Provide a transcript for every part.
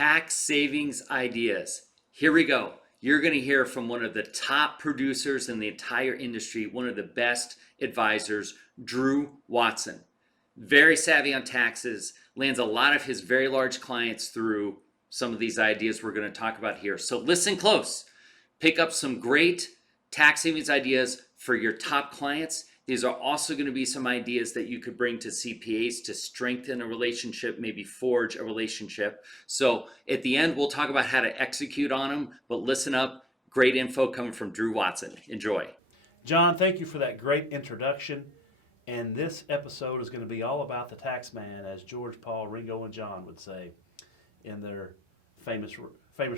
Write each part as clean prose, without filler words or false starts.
tax savings ideas. Here we go. You're going to hear from one of the top producers in the entire industry, one of the best advisors, Drew Watson. Very savvy on taxes, lands a lot of his very large clients through some of these ideas we're going to talk about here. So listen close. Pick up some great tax savings ideas for your top clients. These are also going to be some ideas that you could bring to CPAs to strengthen a relationship, maybe forge a relationship. So at the end, we'll talk about how to execute on them, but listen up. Great info coming from Drew Watson. Enjoy. John, thank you for that great introduction. And this episode is going to be all about the tax man, as George, Paul, Ringo, and John would say in their famous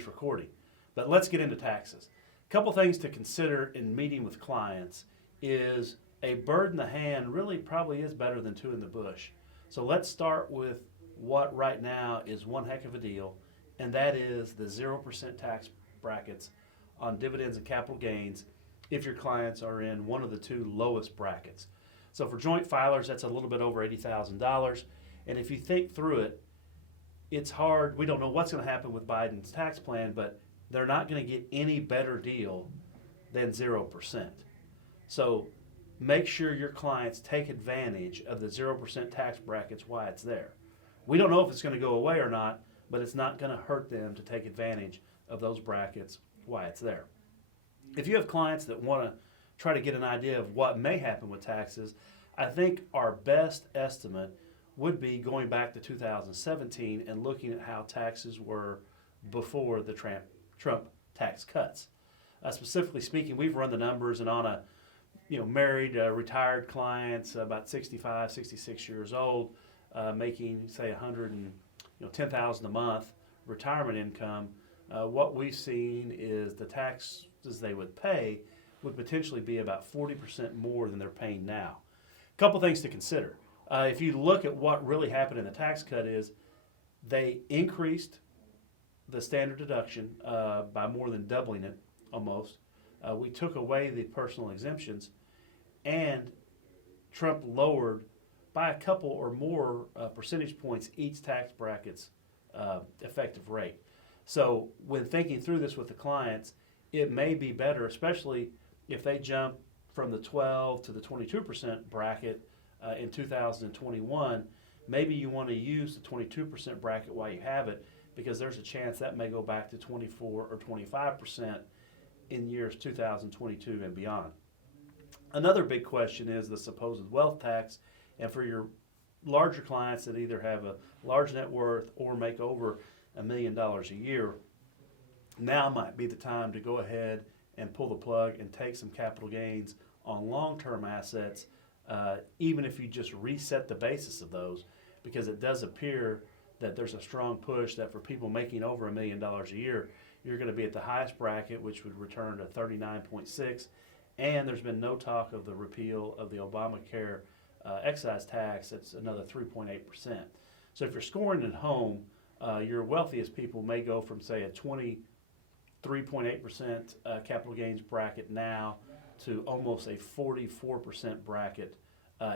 recording. But let's get into taxes. A couple things to consider in meeting with clients is a bird in the hand really probably is better than two in the bush. So let's start with what right now is one heck of a deal, and that is the 0% tax brackets on dividends and capital gains if your clients are in one of the two lowest brackets. So for joint filers, that's a little bit over $80,000. And if you think through it, it's hard. We don't know what's going to happen with Biden's tax plan, but they're not going to get any better deal than 0%. So make sure your clients take advantage of the 0% tax brackets while it's there. We don't know if it's going to go away or not, but it's not going to hurt them to take advantage of those brackets while it's there. If you have clients that want to try to get an idea of what may happen with taxes, I think our best estimate would be going back to 2017 and looking at how taxes were before the Trump tax cuts. Specifically speaking, we've run the numbers, and on a married, retired clients, about 65, 66 years old, making say 110,000 a month retirement income. What we've seen is the taxes they would pay would potentially be about 40% more than they're paying now. A couple things to consider. If you look at what really happened in the tax cut is they increased the standard deduction by more than doubling it almost. We took away the personal exemptions, and Trump lowered by a couple or more percentage points each tax bracket's effective rate. So when thinking through this with the clients, it may be better, especially if they jump from the 12 to the 22% bracket in 2021. Maybe you want to use the 22% bracket while you have it, because there's a chance that may go back to 24 or 25% in years 2022 and beyond. Another big question is the supposed wealth tax, and for your larger clients that either have a large net worth or make over $1 million a year, now might be the time to go ahead and pull the plug and take some capital gains on long-term assets, even if you just reset the basis of those, because it does appear that there's a strong push that for people making over $1 million a year, you're going to be at the highest bracket, which would return to 39.6, and there's been no talk of the repeal of the Obamacare excise tax. That's another 3.8%. So if you're scoring at home, your wealthiest people may go from, say, a 23.8% capital gains bracket now to almost a 44% bracket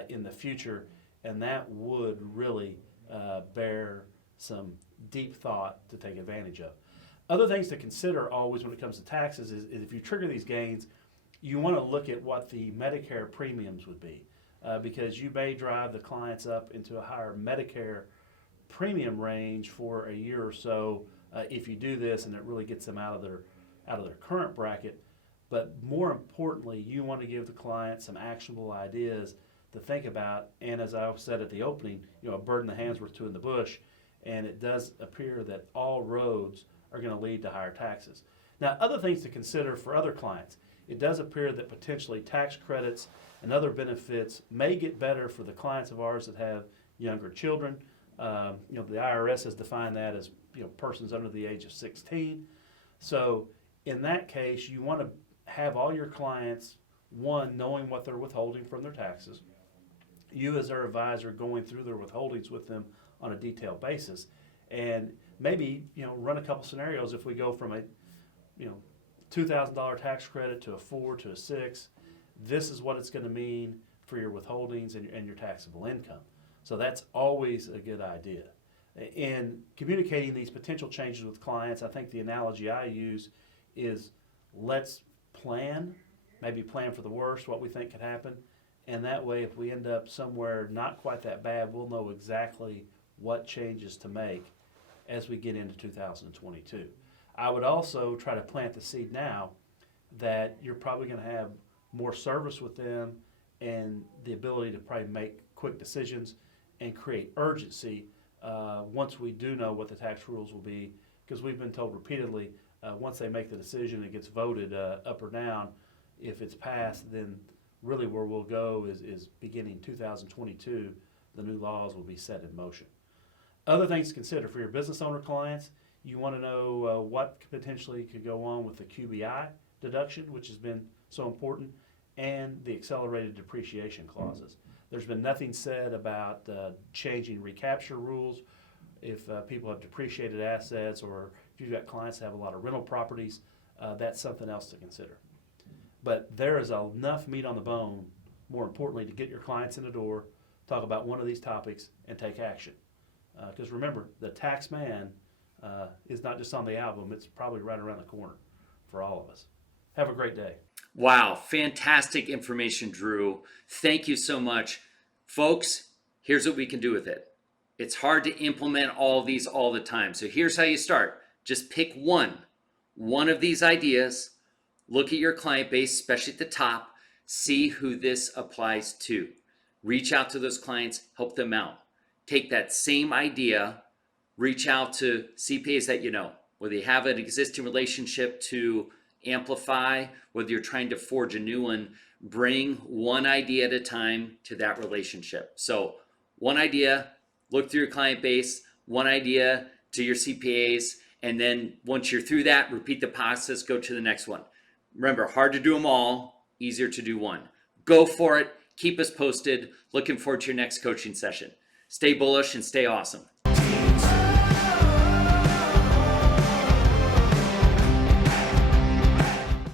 in the future, and that would really bear some deep thought to take advantage of. Other things to consider always when it comes to taxes is if you trigger these gains, you want to look at what the Medicare premiums would be, because you may drive the clients up into a higher Medicare premium range for a year or so if you do this, and it really gets them out of their current bracket. But more importantly, you want to give the client some actionable ideas to think about. And as I said at the opening, a bird in the hand's worth two in the bush, and it does appear that all roads are going to lead to higher taxes. Now, other things to consider for other clients. It does appear that potentially tax credits and other benefits may get better for the clients of ours that have younger children. The IRS has defined that as persons under the age of 16. So in that case, you want to have all your clients, one, knowing what they're withholding from their taxes, you as their advisor going through their withholdings with them on a detailed basis, and maybe run a couple scenarios. If we go from a $2,000 tax credit to a 4 to a 6, this is what it's going to mean for your withholdings and your taxable income. So that's always a good idea. In communicating these potential changes with clients, I think the analogy I use is let's plan, maybe plan for the worst, what we think could happen. And that way, if we end up somewhere not quite that bad, we'll know exactly what changes to make as we get into 2022. I would also try to plant the seed now that you're probably going to have more service with them and the ability to probably make quick decisions and create urgency once we do know what the tax rules will be, because we've been told repeatedly once they make the decision, it gets voted up or down. If it's passed, then really where we'll go is beginning 2022, the new laws will be set in motion. Other things to consider for your business owner clients, you want to know what potentially could go on with the QBI deduction, which has been so important, and the accelerated depreciation clauses. There's been nothing said about changing recapture rules if people have depreciated assets, or if you've got clients that have a lot of rental properties, that's something else to consider. But there is enough meat on the bone, more importantly, to get your clients in the door, talk about one of these topics, and take action. Because remember, the tax man is not just on the album, it's probably right around the corner for all of us. Have a great day. Wow, fantastic information, Drew. Thank you so much. Folks, here's what we can do with it. It's hard to implement all these all the time. So here's how you start. Just pick one of these ideas, look at your client base, especially at the top, see who this applies to. Reach out to those clients, help them out. Take that same idea, reach out to CPAs that you know, whether you have an existing relationship to amplify, whether you're trying to forge a new one, bring one idea at a time to that relationship. So one idea, look through your client base, one idea to your CPAs, and then once you're through that, repeat the process, go to the next one. Remember, hard to do them all, easier to do one. Go for it. Keep us posted. Looking forward to your next coaching session. Stay bullish and stay awesome.